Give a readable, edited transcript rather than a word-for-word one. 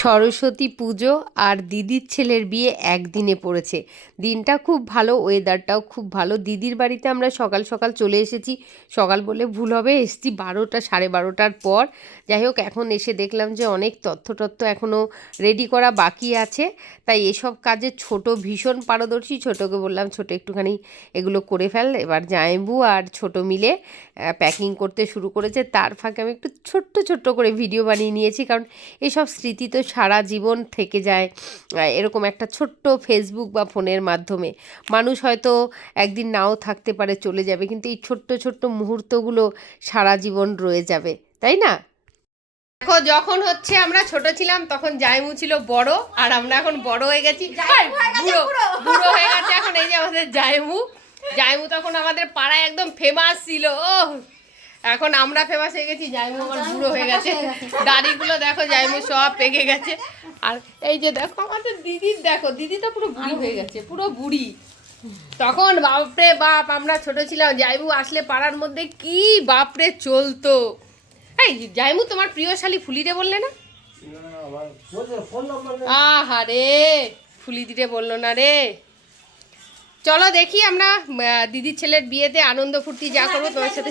সরস্বতী পুজো আর দিদির ছেলের বিয়ে একদিনে পড়েছে। দিনটা খুব ভালো, ওয়েদারটাও খুব ভালো। দিদির বাড়িতে আমরা সকাল সকাল চলে এসেছি। সকাল বলে ভুল হবে, এসেছি 12টা 12:30টার পর। যাই হোক, এখন এসে দেখলাম যে অনেক তথ্য এখনও রেডি করা বাকি আছে। তাই এসব কাজে ছোট ভীষণ পারদর্শী। ছোটকে বললাম, ছোট একটুখানি এগুলো করে ফেল। এবার জামাইবু আর ছোট মিলে প্যাকিং করতে শুরু করেছে। তার ফাঁকে আমি একটু ছোট্ট করে ভিডিও বানিয়ে নিয়েছি, কারণ এসব স্মৃতি তো সারা জীবন থেকে যায়। এরকম একটা ছোট্ট ফেসবুক বা ফোনের মাধ্যমে মানুষ হয়তো একদিন নাও থাকতে পারে, চলে যাবে, কিন্তু এই ছোট্ট মুহূর্তগুলো সারা জীবন রয়ে যাবে, তাই না? দেখো, যখন হচ্ছে আমরা ছোট ছিলাম তখন জাইমু ছিল বড়, আর আমরা এখন বড় হয়ে গেছি, বুড়ো হয়ে গেছে এখন। এই যে আমাদের জাইমু তখন আমাদের পাড়ায় একদম ফেমাস ছিল। ও, এখন আমরা ফেমাস হয়ে গেছি, জাইমু আমার বুড়ো হয়ে গেছে। দাড়িগুলো দেখো, জাইমু সব পেকে গেছে। আর এই যে দেখো আমাদের দিদির, দেখো দিদি তো পুরো বুড়ি হয়ে গেছে, পুরো বুড়ি। তখন বাপরে বাপ, আমরা ছোট ছিলাম, জাইমু আসলে পাড়ার মধ্যে কি বাপরে চলতো। এই জাইমু, তোমার প্রিয় শালী ফুলিরে বললে না? আহা রে, ফুলি দিতে বললো না রে। চলো দেখি আমরা দিদির ছেলের বিয়েতে আনন্দ ফুর্তি যা করবো তোমার সাথে।